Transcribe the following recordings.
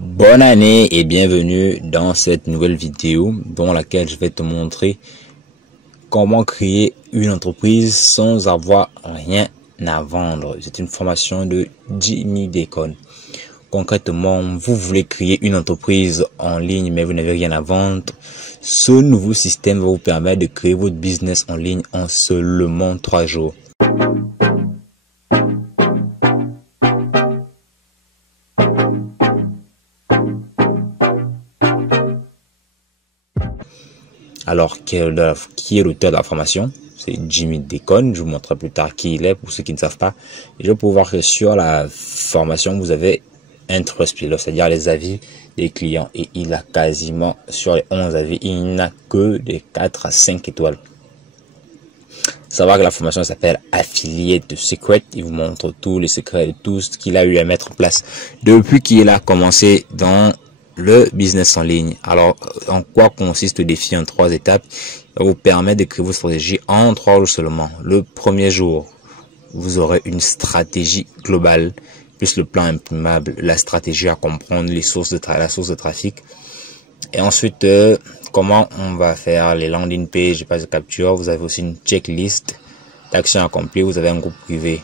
Bonne année et bienvenue dans cette nouvelle vidéo dans laquelle je vais te montrer comment créer une entreprise sans avoir rien à vendre. C'est une formation de Jimmy Déconne. Concrètement, vous voulez créer une entreprise en ligne mais vous n'avez rien à vendre. Ce nouveau système va vous permettre de créer votre business en ligne en seulement 3 jours. Alors, qui est l'auteur de la formation? C'est Jimmy Déconne. Je vous montrerai plus tard qui il est pour ceux qui ne savent pas. Et je vais pouvoir voir que sur la formation, vous avez un Trustpilot, c'est-à-dire les avis des clients. Et il a quasiment, sur les 11 avis, il n'a que des 4 à 5 étoiles. Savoir que la formation s'appelle Affiliate Secret. Il vous montre tous les secrets de tout ce qu'il a eu à mettre en place depuis qu'il a commencé dans le business en ligne. Alors, en quoi consiste le défi en 3 étapes? Il va vous permettre de créer vos stratégies en 3 jours seulement. Le premier jour, vous aurez une stratégie globale, plus le plan imprimable, la stratégie à comprendre, les sources de la source de trafic. Et ensuite, comment on va faire les landing pages, les pages de capture. Vous avez aussi une checklist d'actions accomplies. Vous avez un groupe privé.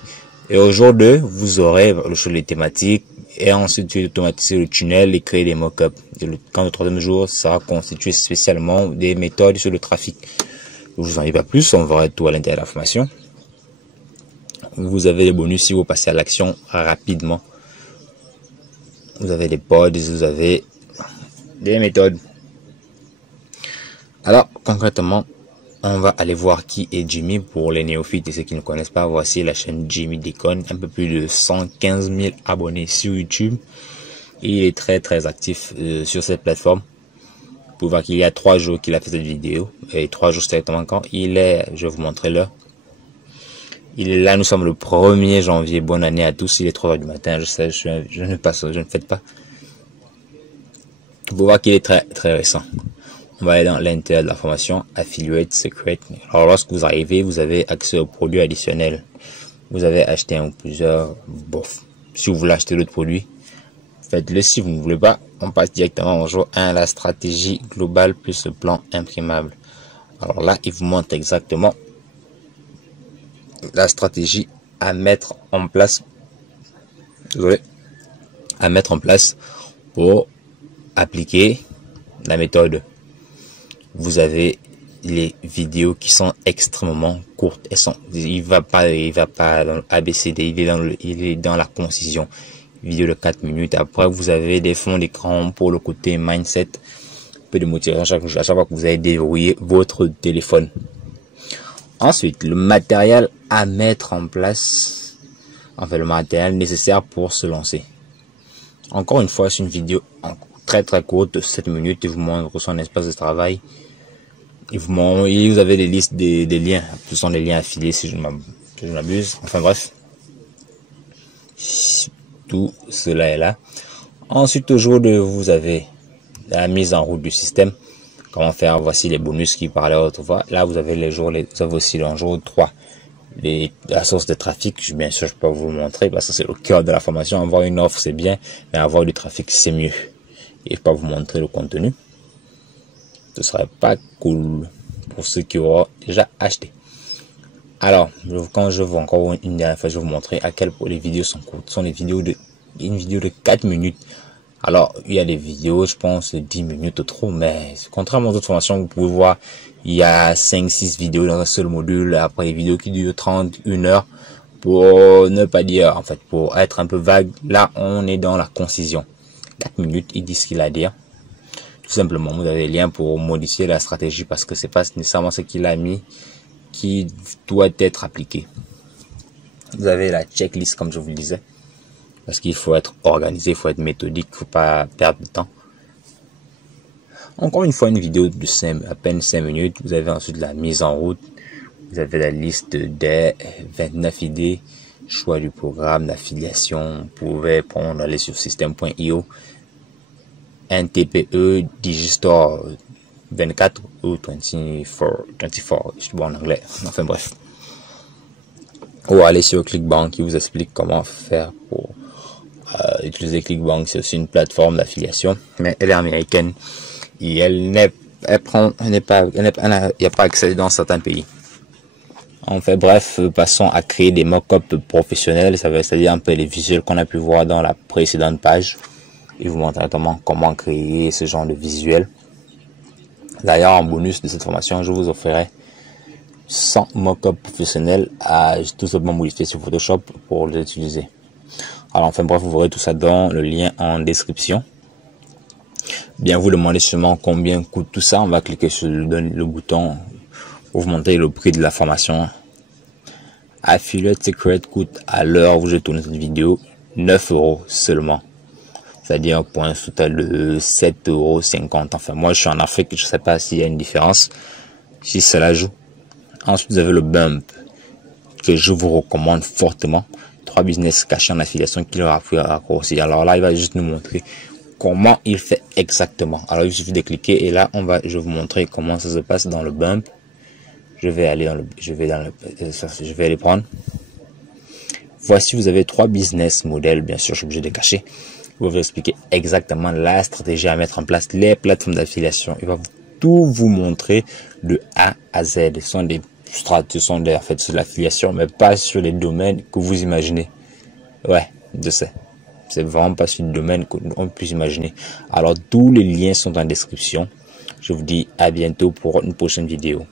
Et au jour 2, vous aurez le choix des thématiques. Et ensuite, tu automatiser le tunnel et créer des mock-ups. Quand le troisième jour, ça va constituer spécialement des méthodes sur le trafic. Je vous en dis pas plus, on verra tout à l'intérieur de la formation. Vous avez des bonus si vous passez à l'action rapidement. Vous avez des pods, vous avez des méthodes. Alors, concrètement, on va aller voir qui est Jimmy pour les néophytes et ceux qui ne connaissent pas. Voici la chaîne Jimmy Déconne, un peu plus de 115 000 abonnés sur YouTube. Il est très actif sur cette plateforme. Vous pouvez voir qu'il y a 3 jours qu'il a fait cette vidéo. Et 3 jours c'est exactement quand il est, je vais vous montrer l'heure. Il est là, nous sommes le 1er janvier. Bonne année à tous, il est 3 h du matin. Je sais, je ne fête pas. Vous pouvez voir qu'il est très récent. On va aller dans l'intérieur de la formation Affiliate Secret. Alors lorsque vous arrivez, vous avez accès aux produits additionnels. Vous avez acheté un ou plusieurs. Bof. Si vous voulez acheter l'autre produit, faites-le. Si vous ne voulez pas, on passe directement au jour 1, la stratégie globale plus le plan imprimable. Alors là, il vous montre exactement la stratégie à mettre en place. Désolé. À mettre en place pour appliquer la méthode. Vous avez les vidéos qui sont extrêmement courtes. Il va pas dans le ABCD, il est dans la concision. Vidéo de 4 minutes. Après, vous avez des fonds d'écran pour le côté mindset. Un peu de motivation à chaque fois que vous avez déverrouillé votre téléphone. Ensuite, le matériel à mettre en place. Enfin, le matériel nécessaire pour se lancer. Encore une fois, c'est une vidéo très courte de 7 minutes. Il vous montre son espace de travail. Vous avez des listes des liens. Ce sont des liens affiliés si je ne m'abuse. Enfin bref. Tout cela est là. Ensuite, au jour 2, vous avez la mise en route du système. Comment faire? Voici les bonus qui parlaient autrefois. Là, vous avez vous avez aussi le jour 3. La source de trafic, bien sûr, je peux pas vous le montrer parce que c'est le cœur de la formation. Avoir une offre, c'est bien, mais avoir du trafic, c'est mieux. Et je peux pas vous montrer le contenu. Ce serait pas cool pour ceux qui auront déjà acheté. Alors, quand je veux encore une dernière fois, je vais vous montrer à quel point les vidéos sont courtes. Ce sont des vidéos une vidéo de 4 minutes. Alors, il y a des vidéos, je pense, de 10 minutes ou trop, mais contrairement aux autres formations, vous pouvez voir, il y a 5-6 vidéos dans un seul module, après des vidéos qui durent 31 heures, pour ne pas dire, en fait, pour être un peu vague. Là, on est dans la concision. 4 minutes, il dit ce qu'il a à dire. Tout simplement, vous avez les liens pour modifier la stratégie parce que c'est pas nécessairement ce qu'il a mis qui doit être appliqué. Vous avez la checklist comme je vous le disais. Parce qu'il faut être organisé, il faut être méthodique, il ne faut pas perdre de temps. Encore une fois, une vidéo de à peine 5 minutes. Vous avez ensuite la mise en route. Vous avez la liste des 29 idées, choix du programme d'affiliation. Vous pouvez aller sur system.io. Un TPE Digistore 24 ou 24, je suis bon en anglais, enfin bref. Ou aller sur Clickbank qui vous explique comment faire pour utiliser ClickBank, c'est aussi une plateforme d'affiliation, mais elle est américaine et il n'y a pas accès dans certains pays. En fait, bref, passons à créer des mock-ups professionnels, c'est-à-dire un peu les visuels qu'on a pu voir dans la précédente page. Et vous montrer comment créer ce genre de visuel. D'ailleurs, en bonus de cette formation, je vous offrirai 100 mock-ups professionnels à tout simplement modifier sur Photoshop pour les utiliser. Alors enfin bref, vous verrez tout ça dans le lien en description. Bien, vous demandez sûrement combien coûte tout ça. On va cliquer sur le bouton pour vous montrer le prix de la formation. Affiliate Secret coûte à l'heure où je tourne cette vidéo 9 € seulement. C'est-à-dire pour un total de 7,50 €. Enfin, moi je suis en Afrique, je ne sais pas s'il y a une différence, si cela joue. Ensuite, vous avez le bump que je vous recommande fortement. 3 business cachés en affiliation qu'il aura pu raccourcir. Alors là, il va juste nous montrer comment il fait exactement. Alors il suffit de cliquer et là, je vais vous montrer comment ça se passe dans le bump. Je vais aller les prendre. Voici, vous avez 3 business modèles. Bien sûr, je suis obligé de cacher. Je vais vous expliquer exactement la stratégie à mettre en place, les plateformes d'affiliation. Il va tout vous montrer de A à Z. Ce sont des stratégies, en fait, sur l'affiliation, mais pas sur les domaines que vous imaginez. Ouais, je sais. C'est vraiment pas sur le domaine qu'on peut imaginer. Alors, tous les liens sont en description. Je vous dis à bientôt pour une prochaine vidéo.